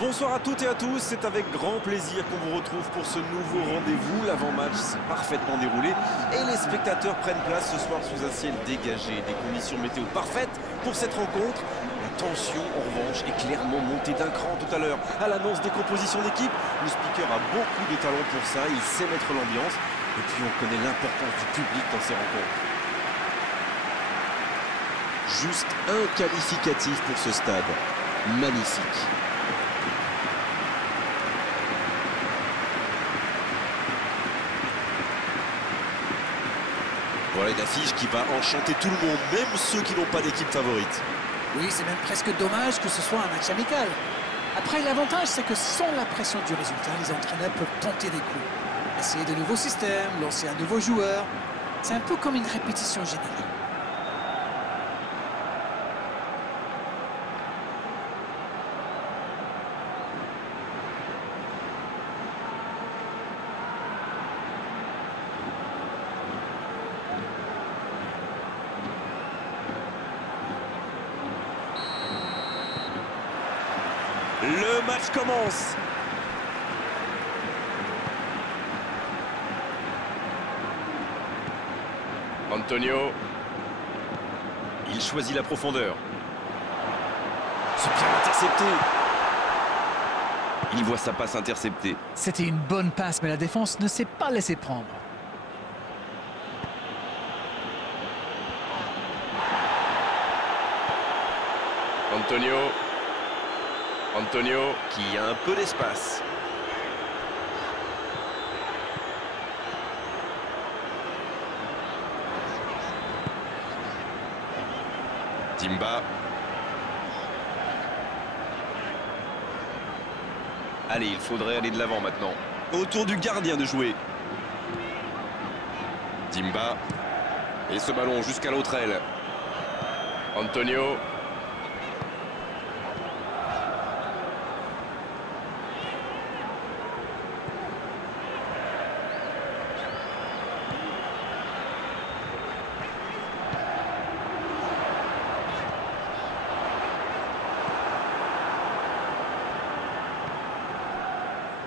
Bonsoir à toutes et à tous, c'est avec grand plaisir qu'on vous retrouve pour ce nouveau rendez-vous. L'avant-match s'est parfaitement déroulé et les spectateurs prennent place ce soir sous un ciel dégagé. Des conditions météo parfaites pour cette rencontre. La tension, en revanche, est clairement montée d'un cran tout à l'heure. À l'annonce des compositions d'équipe, le speaker a beaucoup de talent pour ça, il sait mettre l'ambiance. Et puis on connaît l'importance du public dans ces rencontres. Juste un qualificatif pour ce stade. Magnifique. Voilà une affiche qui va enchanter tout le monde, même ceux qui n'ont pas d'équipe favorite. Oui, c'est même presque dommage que ce soit un match amical. Après, l'avantage, c'est que sans la pression du résultat, les entraîneurs peuvent tenter des coups. Essayer de nouveaux systèmes, lancer un nouveau joueur. C'est un peu comme une répétition générale. Le match commence. Antonio. Il choisit la profondeur. C'est bien intercepté. Il voit sa passe interceptée. C'était une bonne passe, mais la défense ne s'est pas laissée prendre. Antonio. Antonio. Qui a un peu d'espace. Timba. Allez, il faudrait aller de l'avant maintenant. Autour du gardien de jouer. Timba. Et ce ballon jusqu'à l'autre aile. Antonio.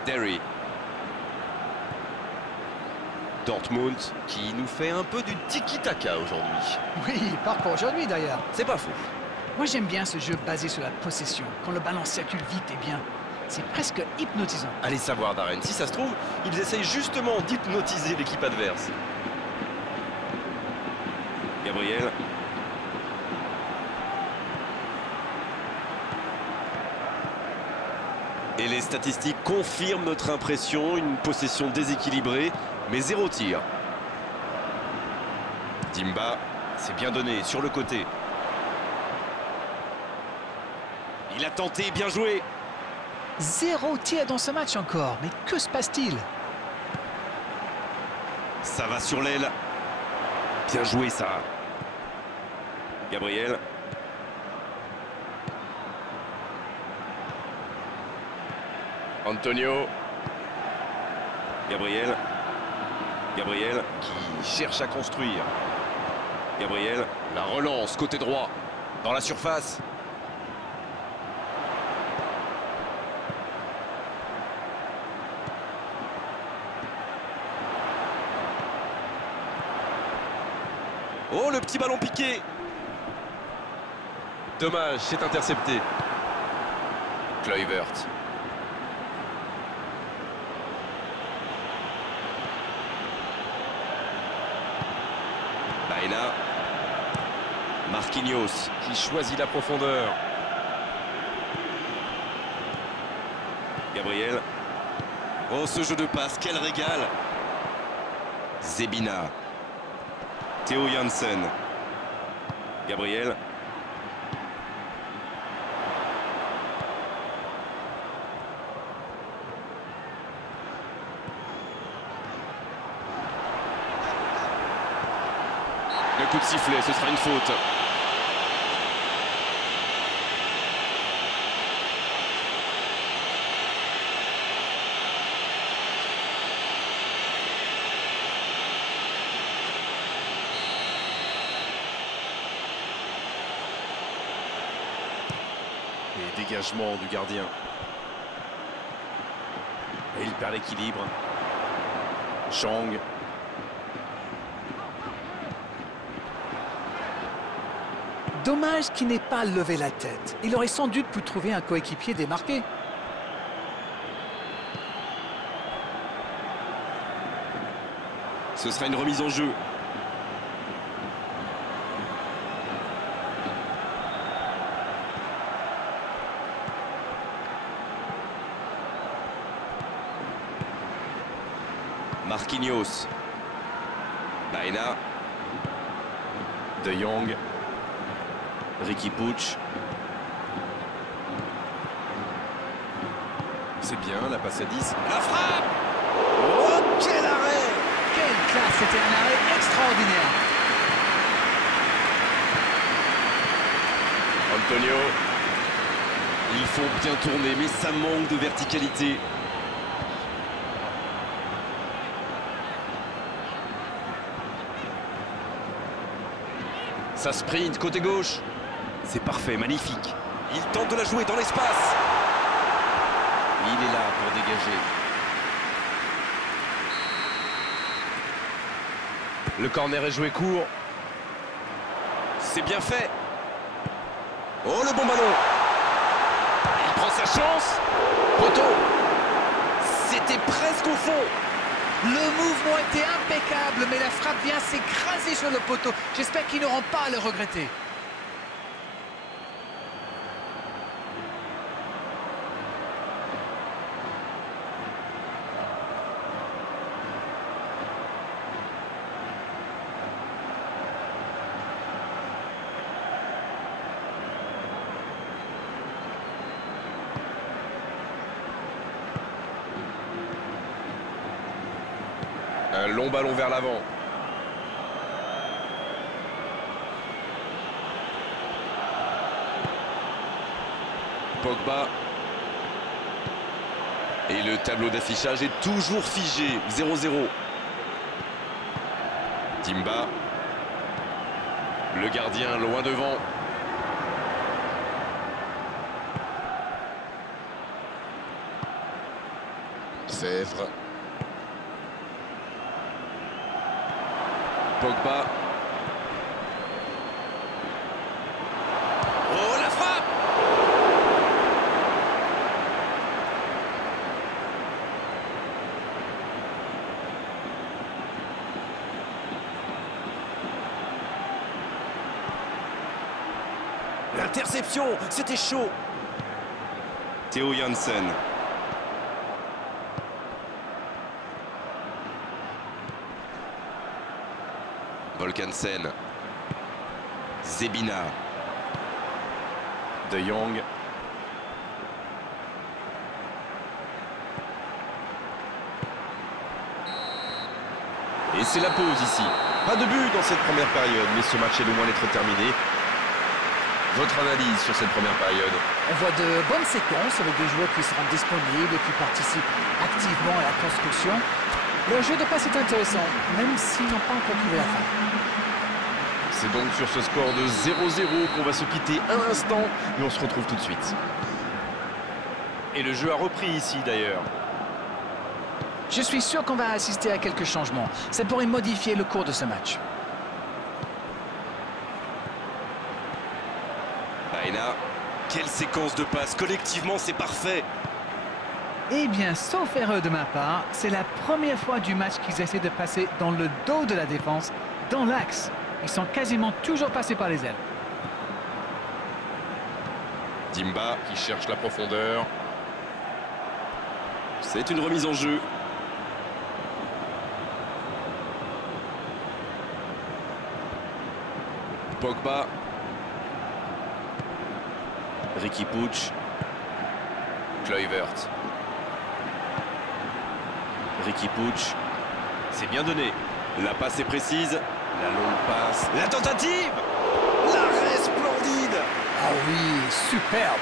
Derry. Dortmund qui nous fait un peu du tiki-taka aujourd'hui. Oui, pas pour aujourd'hui d'ailleurs. C'est pas faux. Moi, j'aime bien ce jeu basé sur la possession. Quand le ballon circule vite et bien, c'est presque hypnotisant. Allez savoir, Darren, si ça se trouve, ils essayent justement d'hypnotiser l'équipe adverse. Gabriel. Et les statistiques confirment notre impression, une possession déséquilibrée, mais 0 tir. Timba. C'est bien donné, sur le côté. Il a tenté, bien joué. 0 tir dans ce match encore, mais que se passe-t-il? Ça va sur l'aile. Bien joué, ça. Gabriel. Antonio. Gabriel. Gabriel qui cherche à construire. Gabriel, la relance côté droit. Dans la surface. Oh, le petit ballon piqué. Dommage, c'est intercepté. Kluivert. Baena. Marquinhos qui choisit la profondeur. Gabriel. Oh, ce jeu de passe, quel régal. Zebina. Theo Janssen. Gabriel. Le coup de sifflet, ce sera une faute. Et dégagement du gardien. Et il perd l'équilibre. Chang. Dommage qu'il n'ait pas levé la tête. Il aurait sans doute pu trouver un coéquipier démarqué. Ce sera une remise en jeu. Marquinhos. Baena. De Jong. Riqui Puig. C'est bien, la passe à 10. La frappe! Oh, quel arrêt! Quelle classe! C'était un arrêt extraordinaire. Antonio. Il faut bien tourner, mais ça manque de verticalité. Ça sprint côté gauche. C'est parfait, magnifique. Il tente de la jouer dans l'espace. Il est là pour dégager. Le corner est joué court. C'est bien fait. Oh, le bon ballon. Il prend sa chance. Poteau. C'était presque au fond. Le mouvement était impeccable, mais la frappe vient s'écraser sur le poteau. J'espère qu'ils n'auront pas à le regretter. Un long ballon vers l'avant. Pogba. Et le tableau d'affichage est toujours figé. 0-0. Timba. Le gardien loin devant. Sèvres. Pogba. Oh, la frappe! L'interception, c'était chaud. Theo Janssen. Volkansen. Zebina. De Jong. Et c'est la pause ici. Pas de but dans cette première période, mais ce match est loin d'être terminé. Votre analyse sur cette première période? On voit de bonnes séquences avec des joueurs qui se rendent disponibles et qui participent activement à la construction. Le jeu de passe est intéressant, même s'ils n'ont pas encore trouvé la fin. C'est donc sur ce score de 0-0 qu'on va se quitter un instant, mais on se retrouve tout de suite. Et le jeu a repris ici d'ailleurs. Je suis sûr qu'on va assister à quelques changements. Ça pourrait modifier le cours de ce match. Baena, quelle séquence de passes. Collectivement, c'est parfait. Eh bien, sauf erreur de ma part, c'est la première fois du match qu'ils essaient de passer dans le dos de la défense, dans l'axe. Ils sont quasiment toujours passés par les ailes. Timba qui cherche la profondeur. C'est une remise en jeu. Pogba. Riqui Puig. Kluivert. Riqui Puig. C'est bien donné. La passe est précise. La longue passe. La tentative. L'arrêt splendide. Ah oui, superbe.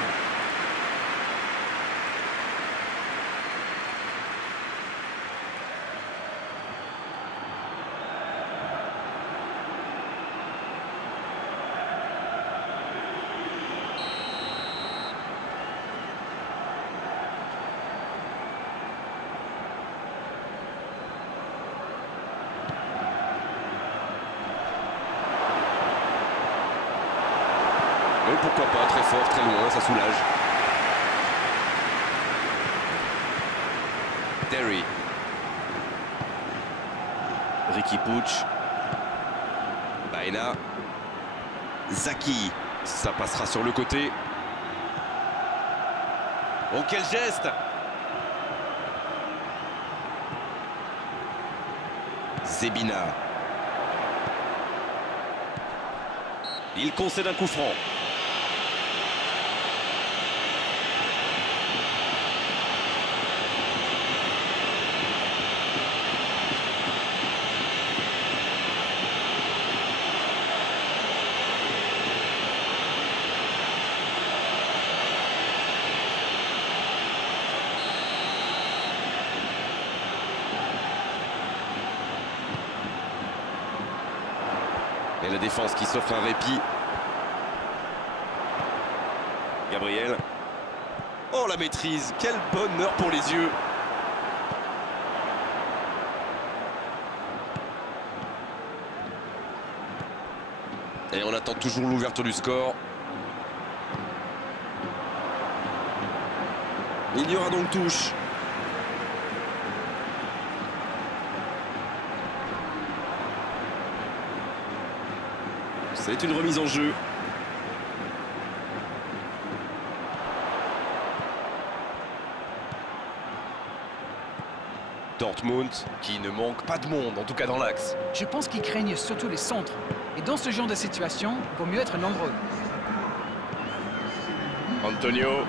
fort, très loin, ça soulage. Terry. Riqui Puig. Baena. Zaki. Ça passera sur le côté. Oh, quel geste! Zebina. Il concède un coup franc. Et la défense qui s'offre un répit. Gabriel. Oh, la maîtrise! Quel bonheur pour les yeux! Et on attend toujours l'ouverture du score. Il y aura donc touche. C'est une remise en jeu. Dortmund qui ne manque pas de monde, en tout cas dans l'axe. Je pense qu'ils craignent surtout les centres. Et dans ce genre de situation, il vaut mieux être nombreux. Antonio.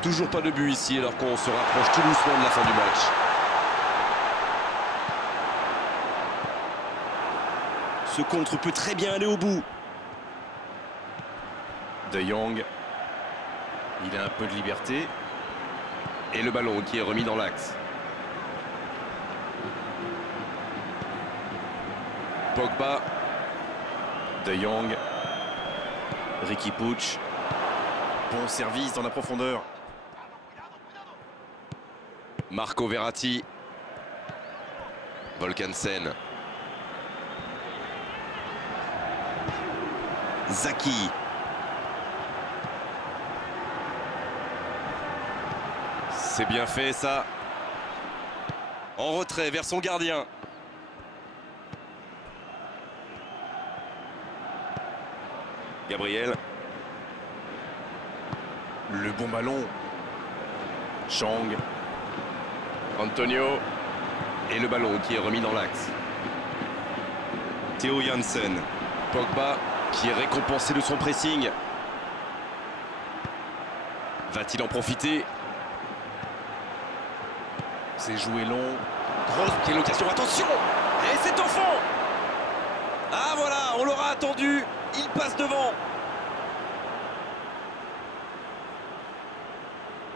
Toujours pas de but ici alors qu'on se rapproche tout doucement de la fin du match. Ce contre peut très bien aller au bout. De Jong. Il a un peu de liberté. Et le ballon qui est remis dans l'axe. Pogba. De Jong. Riqui Puig. Bon service dans la profondeur. Marco Verratti. Volkansen. Zaki. C'est bien fait ça. En retrait vers son gardien. Gabriel. Le bon ballon. Chang. Antonio. Et le ballon qui est remis dans l'axe. Theo Jansen. Pogba qui est récompensé de son pressing. Va-t-il en profiter? C'est joué long. Grosse, quelle occasion, attention! Et c'est au fond! Ah voilà, on l'aura attendu. Il passe devant.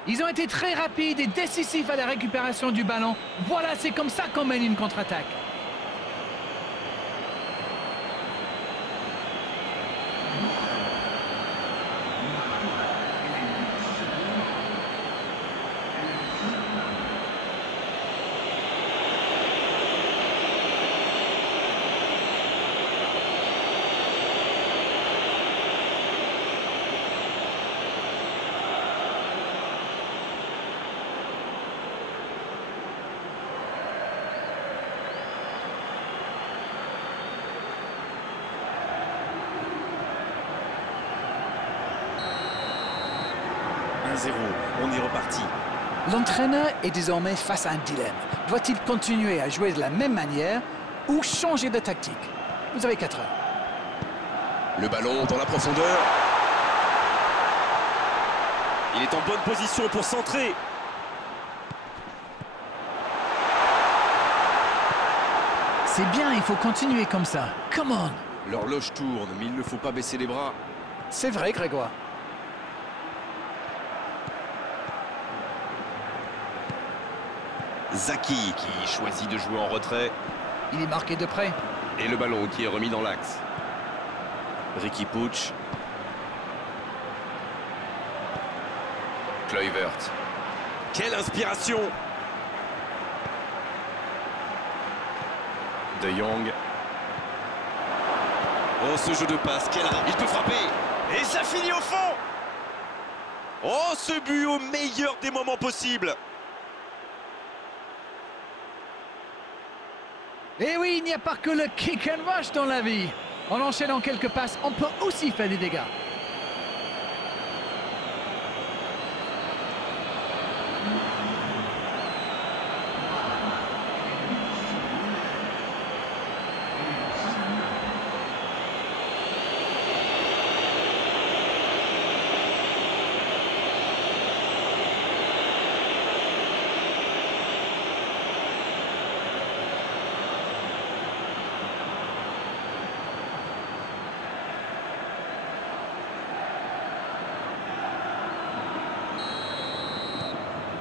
Ils ont été très rapides et décisifs à la récupération du ballon. Voilà, c'est comme ça qu'on mène une contre-attaque. On est reparti. L'entraîneur est désormais face à un dilemme. Doit-il continuer à jouer de la même manière ou changer de tactique? Vous avez 4 heures. Le ballon dans la profondeur. Il est en bonne position pour centrer. C'est bien, il faut continuer comme ça. Come on! L'horloge tourne, mais il ne faut pas baisser les bras. C'est vrai, Grégoire. Zaki Qui choisit de jouer en retrait. Il est marqué de près. Et le ballon qui est remis dans l'axe. Riqui Puig. Kluivert. Quelle inspiration! De Jong. Oh, ce jeu de passe, il peut frapper. Et ça finit au fond. Oh, ce but au meilleur des moments possibles. Et oui, il n'y a pas que le kick and rush dans la vie. En enchaînant quelques passes, on peut aussi faire des dégâts.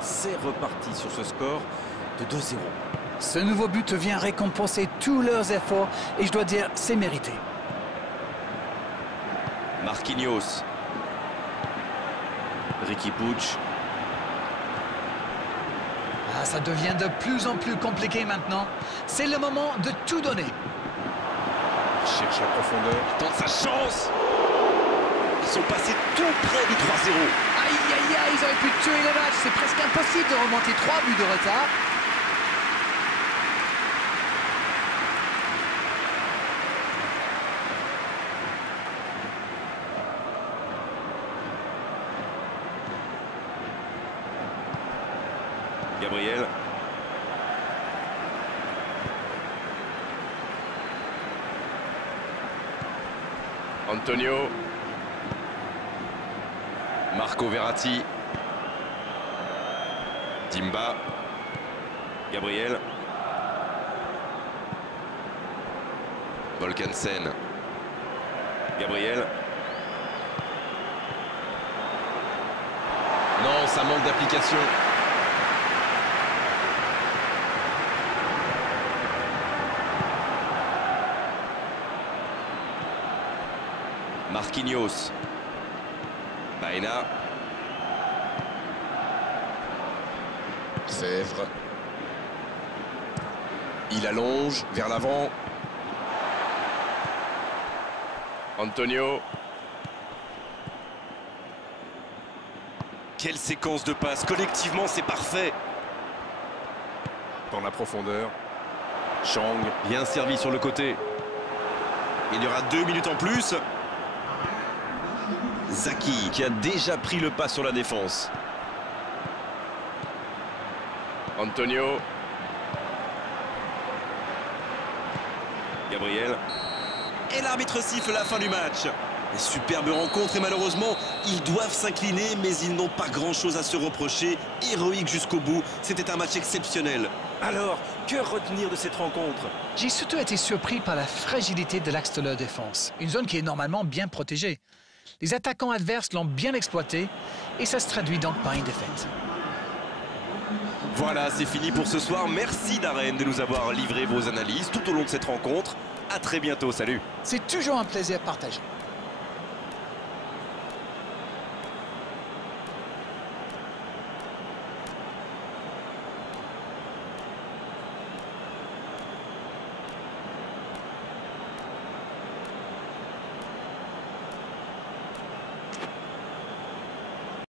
C'est reparti sur ce score de 2-0. Ce nouveau but vient récompenser tous leurs efforts et je dois dire, c'est mérité. Marquinhos. Riqui Puig. Ah, ça devient de plus en plus compliqué maintenant. C'est le moment de tout donner. Cherche la profondeur. Il tente sa chance. Ils sont passés tout près du 3-0. Aïe, aïe, aïe, ils auraient pu tuer le match. C'est presque impossible de remonter 3 buts de retard. Gabriel. Antonio. Marco Verratti. Timba. Gabriel. Volkensen. Gabriel. Non, ça manque d'application. Marquinhos. Baena. Fèvre. Il allonge vers l'avant. Antonio. Quelle séquence de passes. Collectivement, c'est parfait. Dans la profondeur. Chang, bien servi sur le côté. Il y aura 2 minutes en plus. Zaki, qui a déjà pris le pas sur la défense. Antonio. Gabriel. Et l'arbitre siffle la fin du match. Une superbe rencontre et malheureusement, ils doivent s'incliner, mais ils n'ont pas grand-chose à se reprocher. Héroïque jusqu'au bout, c'était un match exceptionnel. Alors, que retenir de cette rencontre? J'ai surtout été surpris par la fragilité de l'axe de leur défense. Une zone qui est normalement bien protégée. Les attaquants adverses l'ont bien exploité et ça se traduit donc par une défaite. Voilà, c'est fini pour ce soir. Merci Darren de nous avoir livré vos analyses tout au long de cette rencontre. À très bientôt, salut. C'est toujours un plaisir partagé.